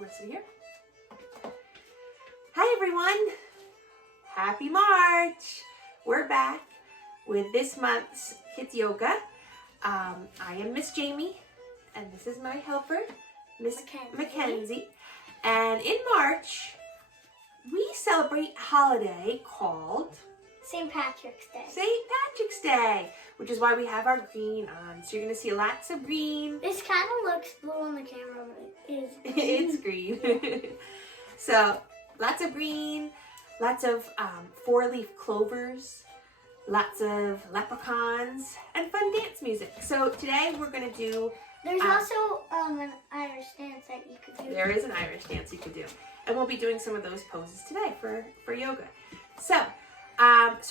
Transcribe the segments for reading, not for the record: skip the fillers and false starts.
You want to sit here? Hi everyone! Happy March! We're back with this month's Kids Yoga. I am Miss Jaime, and this is my helper, Miss Mackenzie. And in March, we celebrate a holiday called St. Patrick's Day. St. Patrick's Day, which is why we have our green on. So you're going to see lots of green. This kind of looks blue on the camera, but it is green. It's green. So lots of green, lots of four-leaf clovers, lots of leprechauns, and fun dance music. So today we're going to do... There's also an Irish dance that you could do. There is an Irish dance you could do. And we'll be doing some of those poses today for yoga. So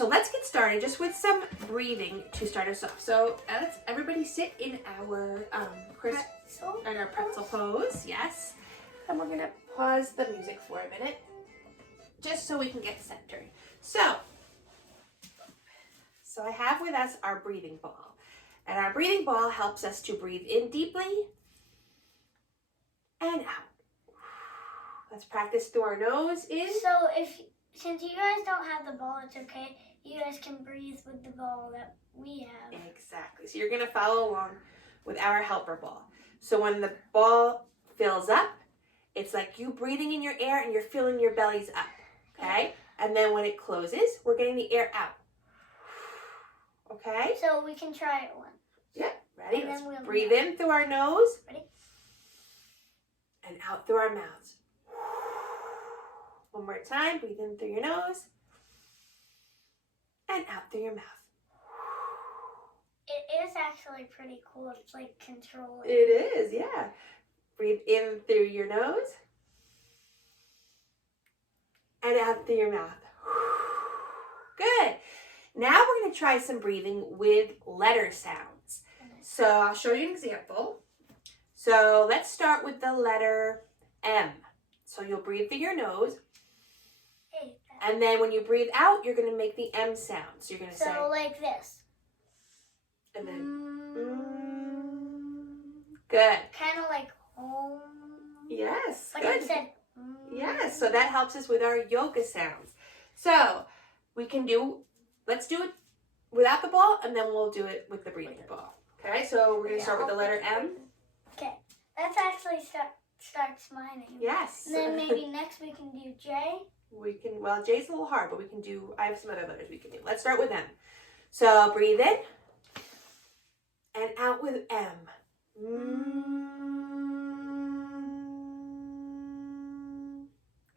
let's get started just with some breathing to start us off. So let's everybody sit in our pretzel pose. Yes. And we're going to pause the music for a minute just so we can get centered. So I have with us our breathing ball. And our breathing ball helps us to breathe in deeply and out. Let's practice through our nose in. So since you guys don't have the ball, it's okay. You guys can breathe with the ball that we have. Exactly. So you're going to follow along with our helper ball. So when the ball fills up, it's like you breathing in your air and you're filling your bellies up. Okay? And then when it closes, we're getting the air out. Okay? So we can try it once. Yep. Ready? And Let's then we'll breathe in through our nose. Ready? And out through our mouths. One more time. Breathe in through your nose. And out through your mouth. It is actually pretty cool. It's like controlling. It is, yeah. Breathe in through your nose. And out through your mouth. Good. Now we're going to try some breathing with letter sounds. So I'll show you an example. So let's start with the letter M. So you'll breathe through your nose. And then when you breathe out, you're going to make the M sound. So you're going to say... So like this. And then... Good. Kind of like home. Yes, But good. it said... Yes, so that helps us with our yoga sounds. So we can do... Let's do it without the ball, and then we'll do it with the breathing ball. Okay, so we're going to start with the letter M. Okay, let's actually starts my name. Yes. And then maybe next we can do J. We can, well, J's a little hard, but we can do, I have some other letters we can do. Let's start with M. So breathe in, and out with M.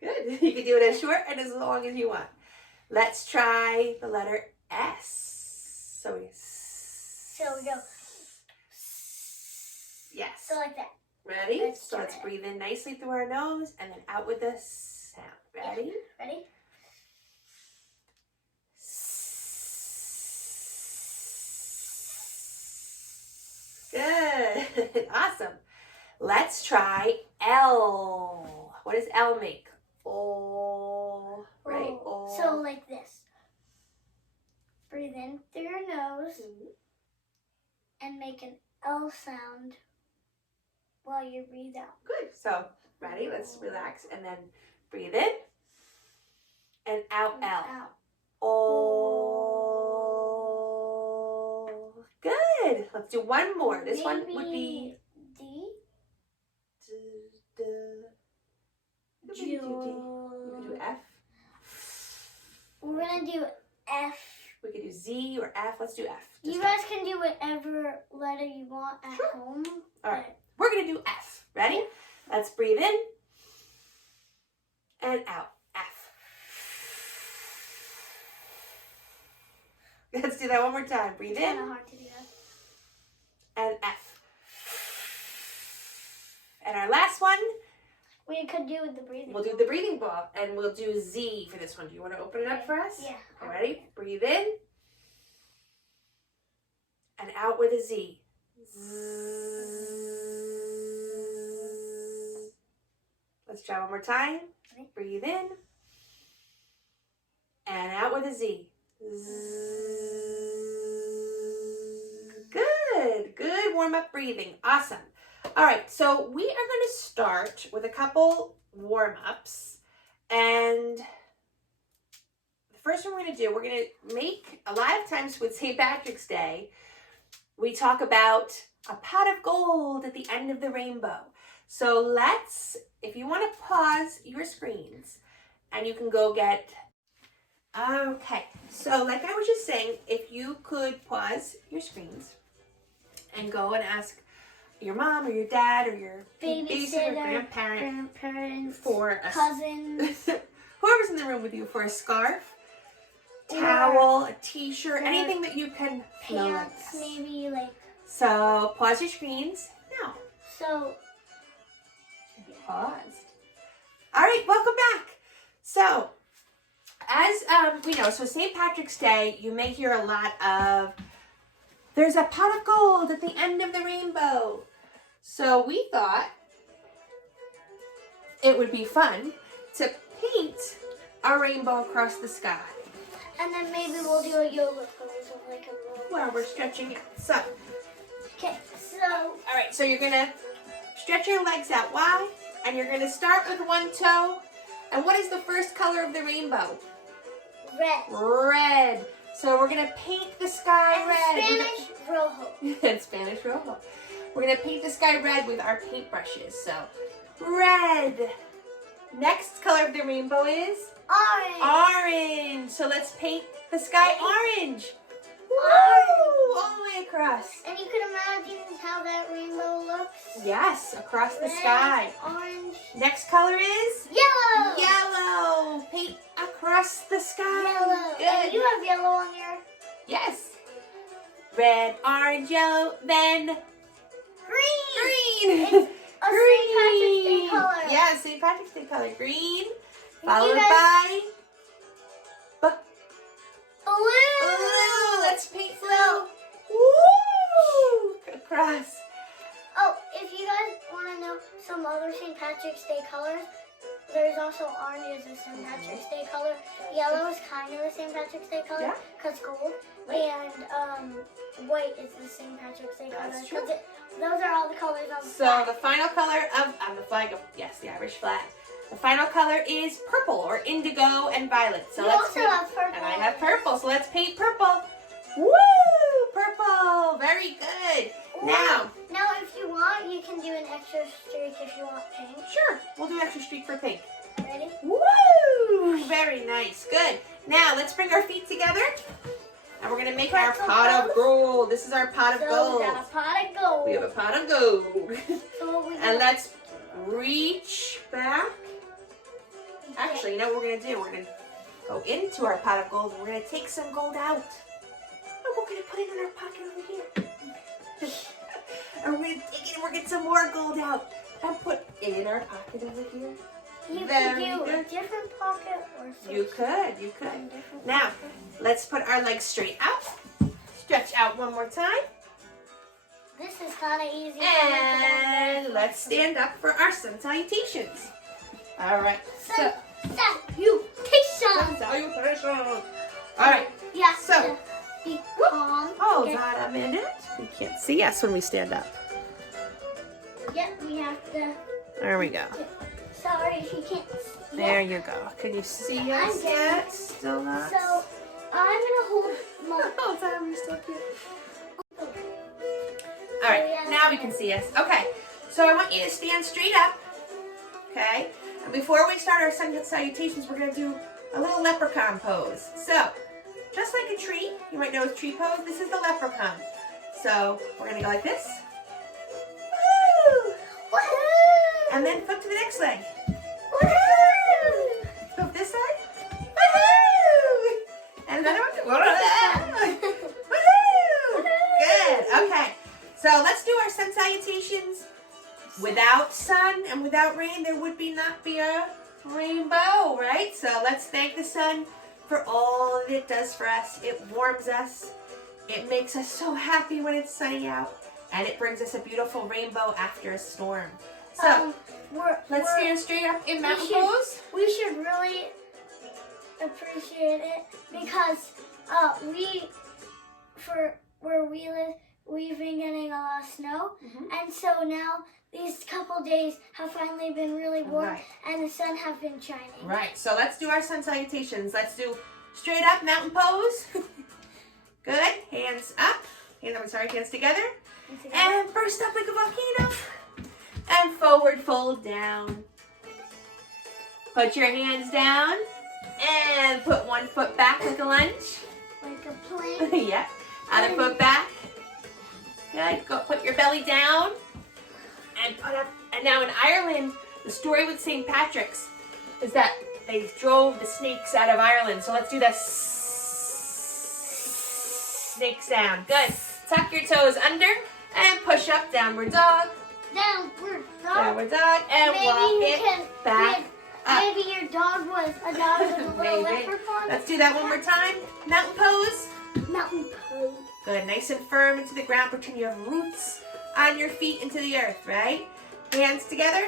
Good. You can do it as short and as long as you want. Let's try the letter S. So we go. Yes. So like that. Ready? Let's breathe in nicely through our nose and then out with the sound. Ready? Yeah. Ready? Good. Awesome. Let's try L. What does L make? Oh, right? Oh. So like this. Breathe in through your nose and make an L sound while you breathe out. Good. So ready? Let's relax and then breathe in and out L. Out. Oh. Good. Let's do one more. This one would be D. We could do F. We're gonna do F. We could do Z or F. Let's do F. You guys can do whatever letter you want at home. All right. We're going to do F. Ready? Let's breathe in and out. F. Let's do that one more time. Breathe in It's kind of hard to do that. and F. And our last one, we could do with the breathing. we'll do the breathing ball and we'll do Z for this one. Do you want to open it up for us? Yeah. Okay, ready? Breathe in and out with a Z. Let's try one more time. Breathe in and out with a Z. Good warm up breathing. Awesome. All right, so we are going to start with a couple warm-ups. And the first one we're going to do, we're going to make, a lot of times with St. Patrick's Day, we talk about a pot of gold at the end of the rainbow. So let's, if you want to pause your screens, and you can go get, okay. So like I was just saying, if you could pause your screens and go and ask your mom or your dad or your babysitter, grandparents, for a cousins, whoever's in the room with you, for a scarf, towel, a t-shirt, anything that you can pants, maybe like. So pause your screens now. So paused. All right, welcome back. So as we know, so St. Patrick's Day, you may hear a lot of, there's a pot of gold at the end of the rainbow. So we thought it would be fun to paint a rainbow across the sky. And then maybe we'll do a yoga pose of like a roll. Well, we're stretching out. So, okay, so. All right, so you're gonna stretch your legs out wide, and you're gonna start with one toe. And what is the first color of the rainbow? Red. Red. So we're gonna paint the sky red. Spanish rojo. In Spanish rojo. We're gonna paint the sky red with our paintbrushes. So red. Next color of the rainbow is orange. Orange. So let's paint the sky orange. Woo! All the way across. And you can imagine how that rainbow looks. Yes, across the Red, sky. Orange. Next color is yellow. Yellow. Paint across the sky. Yellow. Good. And you have yellow on your. Yes. Red, orange, yellow, then green. green. A St. Patrick's Day color. Yeah, St. Patrick's Day color. Green. And Followed you by blue. blue. Let's paint blue. Woo! Across. Oh, if you guys want to know some other St. Patrick's Day colors, there's also orange is a St. Patrick's Day color. Yellow is kind of a St. Patrick's Day color because gold. And white is the St. Patrick's Day color. That's true. Those are all the colors on the So flag. the final color on the flag of, yes, the Irish flag. The final color is purple or indigo and violet. So you let's also paint, have purple. and I have purple. So let's paint purple. Woo! Purple. Very good. Ooh. Now, if you want, you can do an extra streak if you want pink. Sure. We'll do extra streak for pink. Ready? Woo! Very nice. Good. Now let's bring our feet together. And we're going to make our pot of gold. This is our pot of gold. We got a pot of gold. We have a pot of gold. So what we And let's reach back. Actually, you know what we're going to do? We're going to go into our pot of gold and we're going to take some gold out. And we're going to put it in our pocket over here. And we're going to take it and we're going to get some more gold out and put it in our pocket over here. You Very could do good. a different pocket or something. You could. Now, let's put our legs straight out. Stretch out one more time. This is kind of easy. And let's stand up for our sun salutations. All right. Salutations. Salutations. All right. Yeah. So, be calm. hold Okay. on a minute. You can't see us when we stand up. Yep, we have to. There we go. Sorry if you can't see. There you go. Can you see us I'm yet? good. Still not? So, I'm gonna hold my. Oh, time you're still cute. All right, now we can see us. Okay, so I want you to stand straight up. Okay, and before we start our sun salutations, we're gonna do a little leprechaun pose. So, just like a tree, you might know a tree pose. This is the leprechaun. So we're gonna go like this. Woo! Woohoo! And then flip to the next leg. Woohoo! Flip this side. Woohoo! And another one. Woohoo! Good. Okay. So let's do our sun salutations. Without sun and without rain, there would not be a rainbow, right? So let's thank the sun for all that it does for us. It warms us. It makes us so happy when it's sunny out. And it brings us a beautiful rainbow after a storm. So let's stand straight up in mountain pose. We should really appreciate it because where we live, we've been getting a lot of snow, Mhm. and so now these couple days have finally been really warm, Right. and the sun have been shining. Right, so let's do our sun salutations. Let's do straight up mountain pose. Good, hands up. Hands together. And burst up like a volcano. And forward fold down. Put your hands down. And put one foot back like a lunge. Like a plane. Yep. Other foot back. Good, go put your belly down. And put up. And now in Ireland, the story with St. Patrick's is that they drove the snakes out of Ireland. So let's do the snake sound. Good. Tuck your toes under and push up, downward dog. Downward dog. Downward dog. And Maybe walk you it can, back up. Maybe your dog was a dog with a little Maybe. leprechaun. Let's do that one more time. Mountain pose. Mountain pose. Good. Nice and firm into the ground. Pretend you have roots on your feet into the earth, right? Hands together.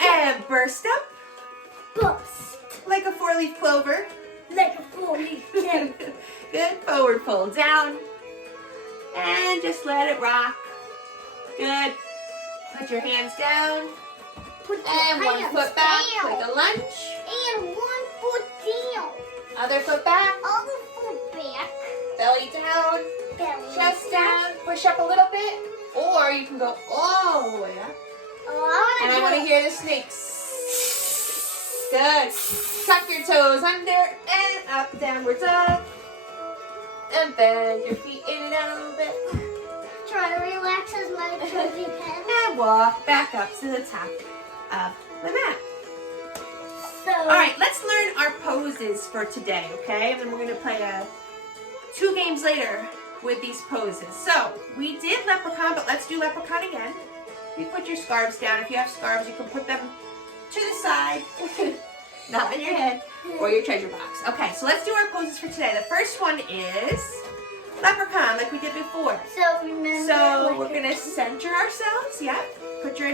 And burst up. Bust. Like a 4-leaf clover. Like a 4-leaf clover. Good. Forward fold down. And just let it rock. Good. Put your hands down. Put your And one hands foot back down. like a lunge. And one foot down. Other foot back. Other foot back. Belly down. Belly Chest down. Push up a little bit. Or you can go all the way up. Oh, And I want to hear the snakes. Good. Tuck your toes under and up, downward dog. And bend your feet in and out a little bit. Try to relax as much as you can. And walk back up to the top of the mat. So, All right, let's learn our poses for today, okay? And then we're going to play 2 games later with these poses. So, we did Leprechaun, but let's do Leprechaun again. You put your scarves down. If you have scarves, you can put them to the side, not on your head, or your treasure box. Okay, so let's do our poses for today. The first one is Leprechaun, like we did before. So remember. So we're going to center ourselves, yeah. Put your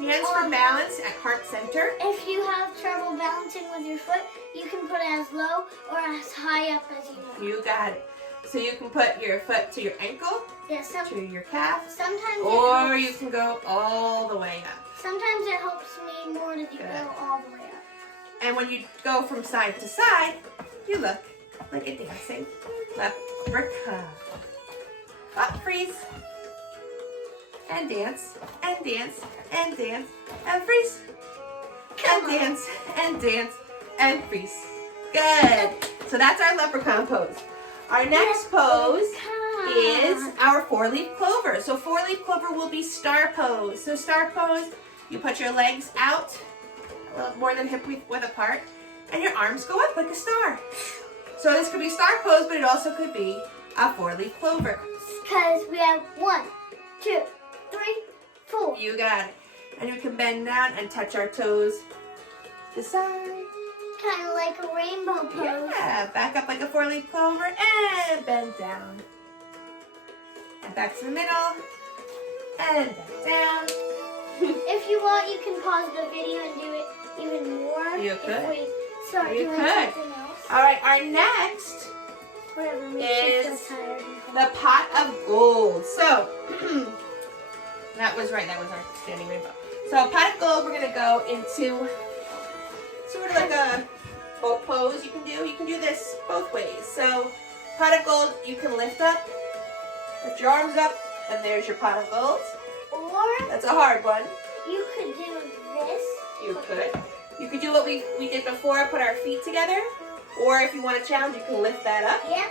hands for balance at heart center. If you have trouble balancing with your foot, you can put it as low or as high up as you want. You got it. So you can put your foot to your ankle, Yes, to your calf, sometimes or it you helps. can go all the way up. Sometimes it helps me more to Good. go all the way up. And when you go from side to side, you look like a dancing leprechaun. Up, freeze, and dance, and dance, and dance, and freeze, and dance, and dance, and freeze. Good. So that's our leprechaun pose. Our next pose is our 4-leaf clover. So 4-leaf clover will be star pose. So star pose, you put your legs out, a little more than hip width apart, and your arms go up like a star. So this could be star pose, but it also could be a 4-leaf clover. Because we have 1, 2, 3, 4. You got it. And you can bend down and touch our toes to the side. Kind of like a rainbow pose. Yeah, back up like a 4-leaf clover and bend down. And back to the middle and back down. If you want, you can pause the video and do it even more. You could. If we start You doing could. something else. All right, our next Whatever makes is you feel tired. the pot of gold. So, that was right, that was our standing rainbow. So pot of gold, we're gonna go into sort of like a boat pose you can do. You can do this both ways. So pot of gold, you can lift up, lift your arms up, and there's your pot of gold. Or That's a hard one. you could do this. You could. You could do what we did before, put our feet together. Or if you want a challenge, you can lift that up. Yeah.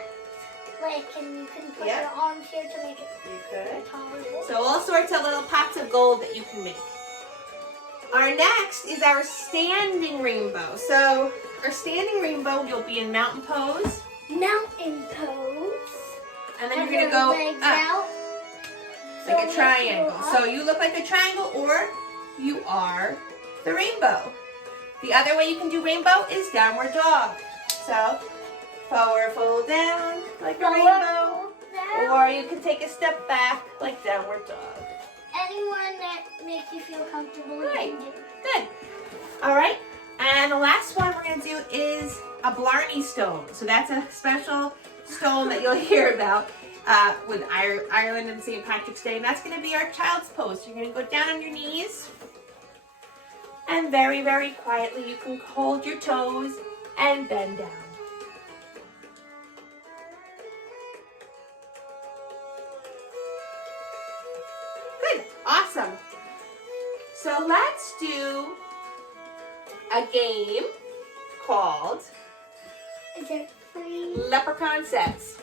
Like, and you can put Yeah. your arms here to make it You could. taller. So all sorts of little pots of gold that you can make. Our next is our standing rainbow. So our standing rainbow, you'll be in mountain pose. Mountain pose. And then Have you're going to your go legs up out. like So a we triangle. go up. So you look like a triangle or you are the rainbow. The other way you can do rainbow is downward dog. So forward fold down like a Forward rainbow. fold down. Or you can take a step back like downward dog. Anyone that makes you feel comfortable, Right. you can do. Good. All right. And the last one we're going to do is a Blarney Stone. So that's a special stone that you'll hear about. with Ireland and St. Patrick's Day, and that's going to be our child's pose. So you're going to go down on your knees, and very, very quietly you can hold your toes and bend down. Good, awesome. So let's do a game called Is it free? Leprechaun Says.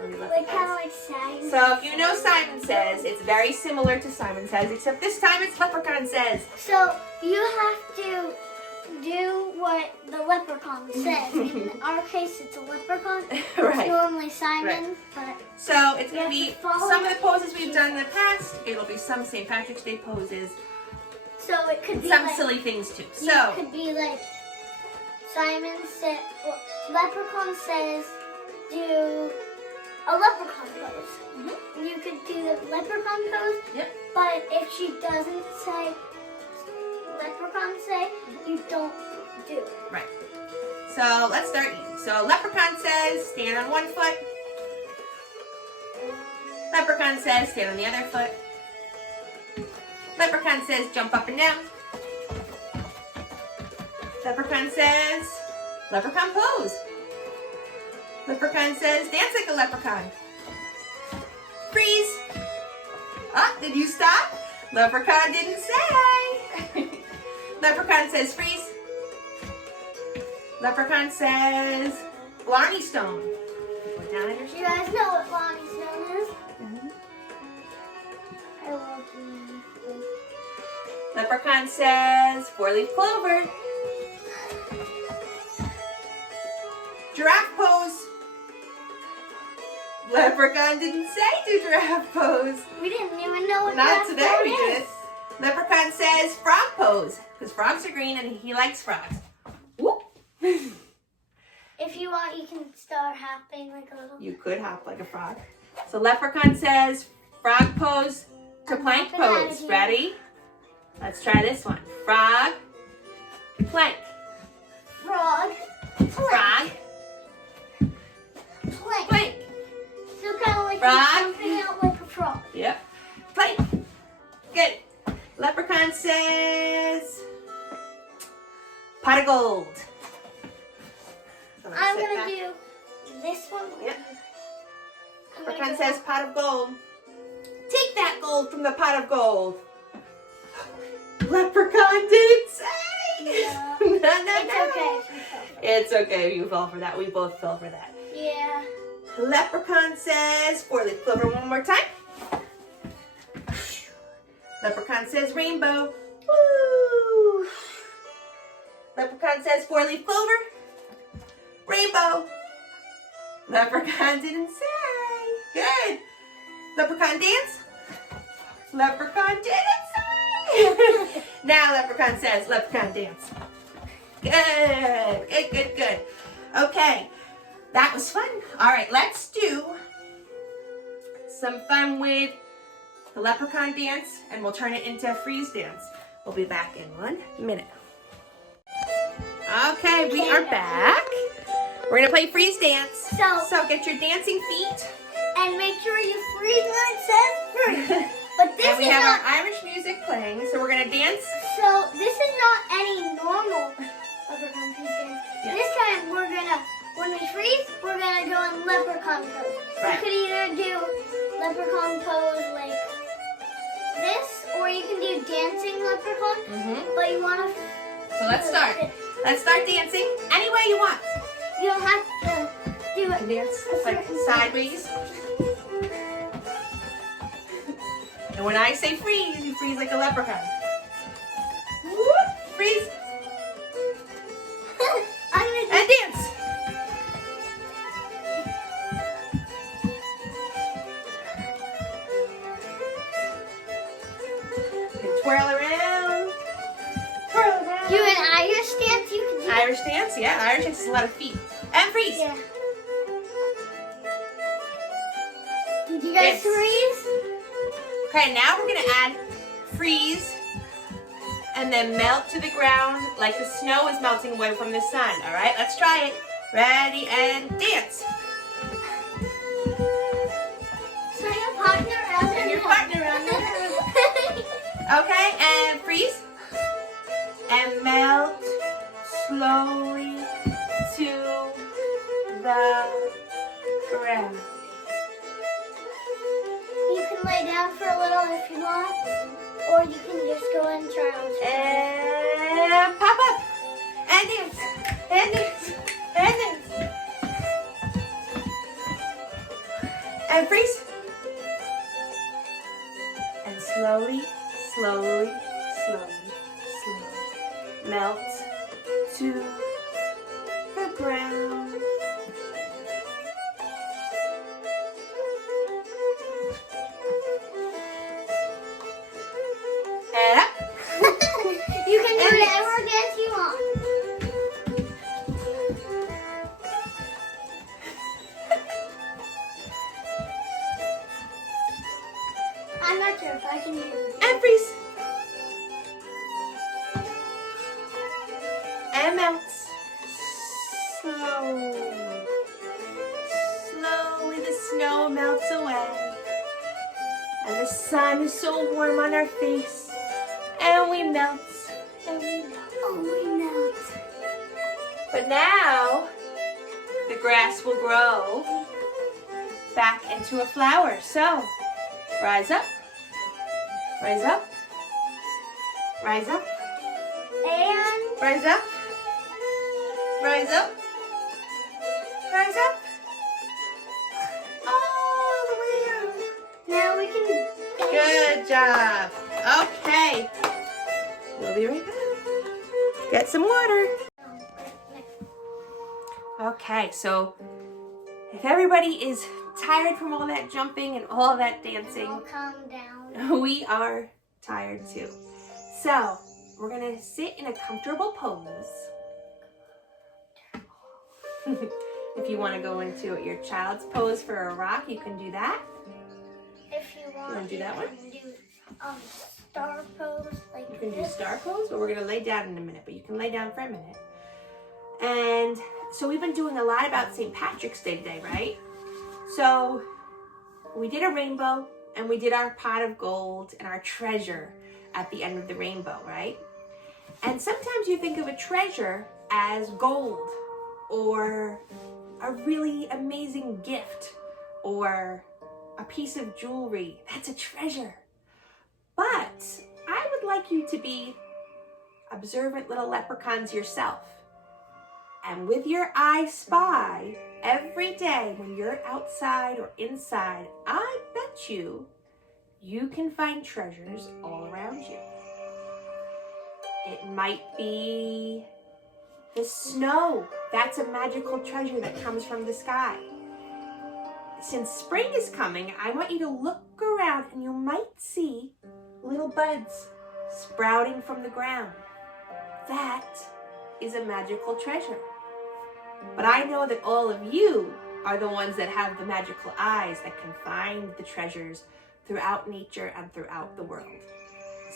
Like kind of like Simon. So if you know Simon Says, it's very similar to Simon Says, except this time it's Leprechaun Says. So you have to do what the leprechaun says. In our case, it's a leprechaun. Right. It's normally Simon, Right. but So it's going to You be have to follow some of the poses what we've she done in the says. past. It'll be some St. Patrick's Day poses, so it could and be some like, silly things too. It So, could be like Simon said. Well, leprechaun says, do a leprechaun pose. Mhm. You could do the leprechaun pose. Yep. But if she doesn't say leprechaun say, you don't do it. right. So let's start easy. So Leprechaun Says, stand on one foot. Leprechaun Says, stand on the other foot. Leprechaun Says, jump up and down. Leprechaun Says, Leprechaun Pose. Leprechaun Says, dance like a leprechaun. Freeze. Ah, did you stop? Leprechaun didn't say. Leprechaun Says, freeze. Leprechaun Says, Blarney Stone. Put down on your You guys know what Blarney Stone is? Mhm. I love Blarney Stone. Leprechaun Says, four-leaf clover. Giraffe pose. Leprechaun didn't say do giraffe pose. We didn't even know what Not that today stone we is. did. Leprechaun Says frog pose, because frogs are green and he likes frogs. Whoop. If you want, you can start hopping like a little. You could hop like a frog. So Leprechaun Says frog pose to I'm plank hopping out of pose. here. Ready? Let's try this one. Frog, plank, Frog. frog, Plank. plank. So kind of like Frog. you're jumping out like a frog. Yep. Plank. Good. Leprechaun Says pot of gold. So I'm sit gonna back. do this one. Yep. I'm gonna Leprechaun go- Says pot of gold. Take that gold from the pot of gold. Leprechaun didn't say. Yeah. No, no, It's no. okay. It's okay if you fell for that. We both fell for that. Yeah. Leprechaun Says four-leaf clover one more time. Leprechaun Says rainbow. Woo. Leprechaun Says four-leaf clover. Rainbow. Leprechaun didn't say. Good. Leprechaun dance. Leprechaun didn't say. Now Leprechaun Says leprechaun dance. Good. Good, good, good. Okay. That was fun. All right, let's do some fun with the leprechaun dance, and we'll turn it into a freeze dance. We'll be back in 1 minute. Okay, we are back. We're gonna play freeze dance. So get your dancing feet. And make sure you freeze when it says freeze. But this And we is have not. our Irish music playing, so we're gonna dance. So this is not any normal leprechaun freeze dance. Yes. This time we're gonna, when we freeze, we're gonna go in leprechaun pose. Right. You could either do leprechaun pose like this, or you can do dancing leprechaun. But you wanna. So let's start. Let's start dancing any way you want. You don't have to do it. Dance a like certain sideways. And when I say freeze, you freeze like a leprechaun. Whoop, freeze I'm gonna do. and dance. And twirl around. Twirl around. Do an Irish dance. You can do. Irish dance, yeah. Irish dance is a lot of feet. And freeze. Yeah. Did you guys Yes. freeze? Okay, now we're gonna add freeze and then melt to the ground like the snow is melting away from the sun. All right, let's try it. Ready and dance. Okay, and freeze. And melt slowly to the ground. You can lay down for a little if you want, or you can just go and try on. And pop up. And dance. And dance. And dance. And freeze. And slowly, slowly, slowly, slowly melt to the ground. And up. You can do whatever dance you want. I'm not sure if I can do it. And freeze. And melt. Slowly. Slowly the snow melts away. And the sun is so warm on our face. And we melt. And we melt. Oh, we melt. But now, the grass will grow back into a flower. So, rise up. Rise up. Rise up. And Rise up. Rise up. Rise up. All the way up. now we can dance. Good job. Okay. We'll be right back. Get some water. Okay, so if everybody is tired from all that jumping and all that dancing, I'll calm down. we are tired too. So we're gonna sit in a comfortable pose. If you want to go into your child's pose for a rock, you can do that. If you want, wanna do that one? can do star pose like You can do this. star pose, but we're gonna lay down in a minute, but you can lay down for a minute. And so we've been doing a lot about St. Patrick's Day today, right? So we did a rainbow and we did our pot of gold and our treasure at the end of the rainbow, right? And sometimes you think of a treasure as gold or a really amazing gift or a piece of jewelry. That's a treasure. But I would like you to be observant little leprechauns yourself. And with your eye spy, every day when you're outside or inside, I bet you can find treasures all around you. It might be the snow. That's a magical treasure that comes from the sky. Since spring is coming, I want you to look around and you might see little buds sprouting from the ground. That is a magical treasure. But I know that all of you are the ones that have the magical eyes that can find the treasures throughout nature and throughout the world.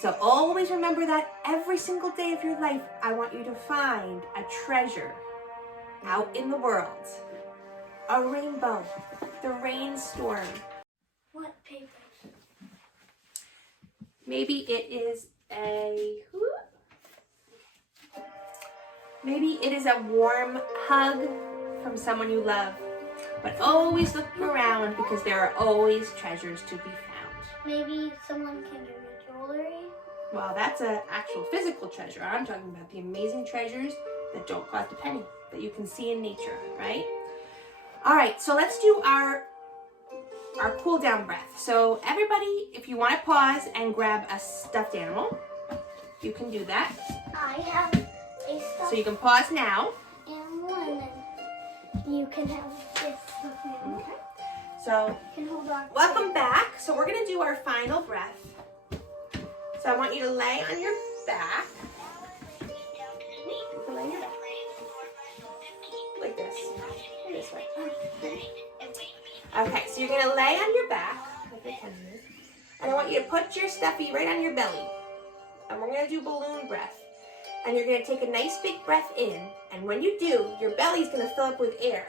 So always remember that every single day of your life, I want you to find a treasure out in the world. A rainbow, the rainstorm. What paper? Maybe it is maybe it is a warm hug from someone you love. But always look around because there are always treasures to be found. Maybe someone can give you jewelry. Well, that's an actual physical treasure. I'm talking about the amazing treasures that don't cost a penny, that you can see in nature, right? All right, so let's do our cool down breath. So everybody, if you want to pause and grab a stuffed animal, you can do that. I have a stuffed So you can pause now. animal, and then you can have this stuffed animal. Okay. So You can hold on. welcome back. So we're gonna do our final breath. So I want you to lay on your back. You can lay on your back. Like this. Or this way. Okay, so you're gonna lay on your back, like your pen is, and I want you to put your stuffy right on your belly. And we're gonna do balloon breath. And you're gonna take a nice big breath in, and when you do, your belly's gonna fill up with air.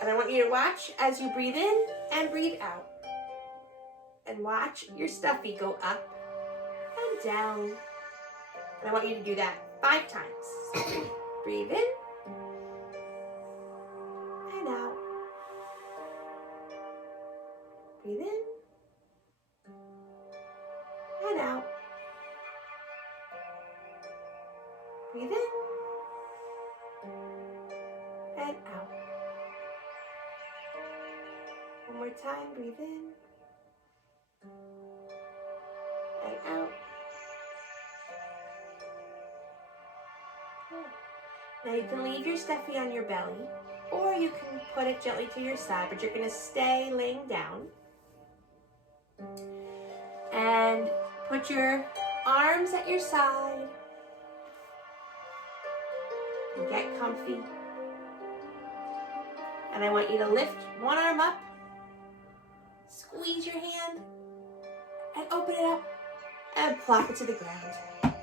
And I want you to watch as you breathe in and breathe out. And watch your stuffy go up and down. And I want you to do that 5 times. Breathe in and out. Breathe in and out. Breathe in and out. One more time, breathe in and out. Good. Now you can leave your stuffy on your belly, or you can put it gently to your side, but you're going to stay laying down. And put your arms at your side. And get comfy. And I want you to lift one arm up, squeeze your hand, and open it up, and plop it to the ground.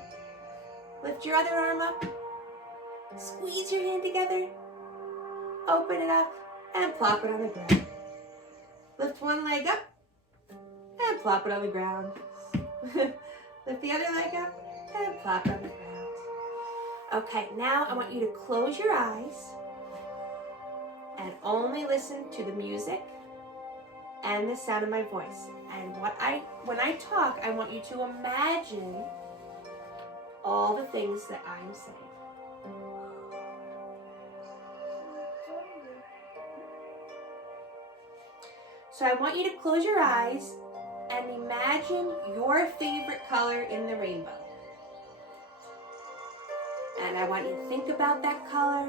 Lift your other arm up, squeeze your hand together, open it up, and plop it on the ground. Lift one leg up, and plop it on the ground. Lift the other leg up, and plop it on the ground. Okay, now I want you to close your eyes and only listen to the music and the sound of my voice. And when I talk, I want you to imagine all the things that I'm saying. So I want you to close your eyes and imagine your favorite color in the rainbow. And I want you to think about that color.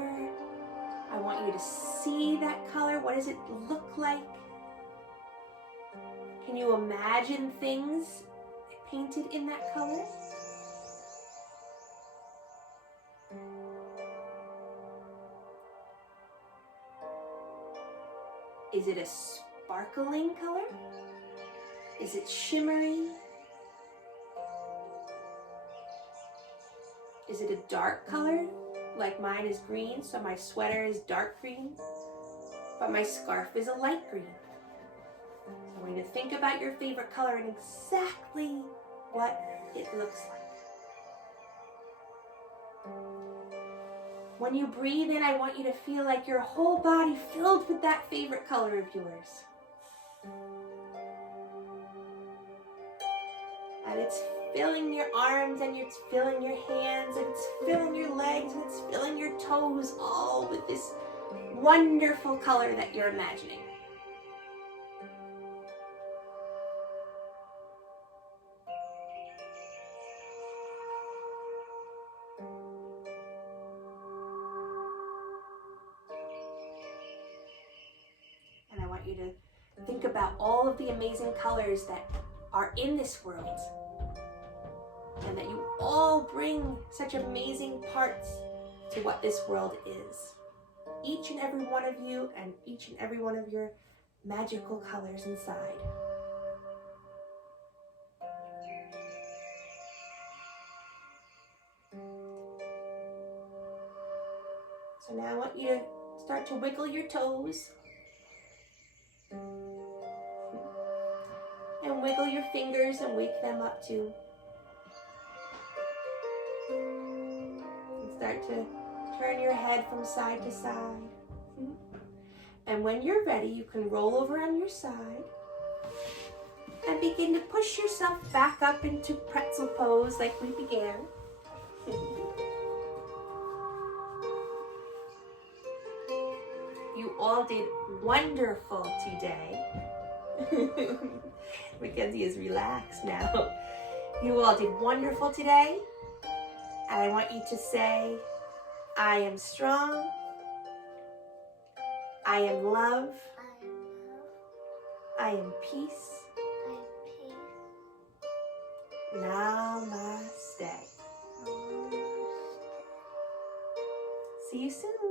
I want you to see that color. What does it look like? Can you imagine things painted in that color? Is it a sparkling color? Is it shimmery? Is it a dark color? Like mine is green, so my sweater is dark green, but my scarf is a light green. So I want you to think about your favorite color and exactly what it looks like. When you breathe in, I want you to feel like your whole body filled with that favorite color of yours. And it's filling your arms, and it's filling your hands, and it's filling your legs, and it's filling your toes, all with this wonderful color that you're imagining. And I want you to think about all of the amazing colors that are in this world, and that you all bring such amazing parts to what this world is. Each and every one of you, and each and every one of your magical colors inside. So now I want you to start to wiggle your toes. And wiggle your fingers and wake them up too. And start to turn your head from side to side. And when you're ready, you can roll over on your side and begin to push yourself back up into Pretzel pose like we began. You all did wonderful today. Mackenzie is relaxed now. You all did wonderful today. And I want you to say, I am strong. I am love. I am peace. Namaste. See you soon.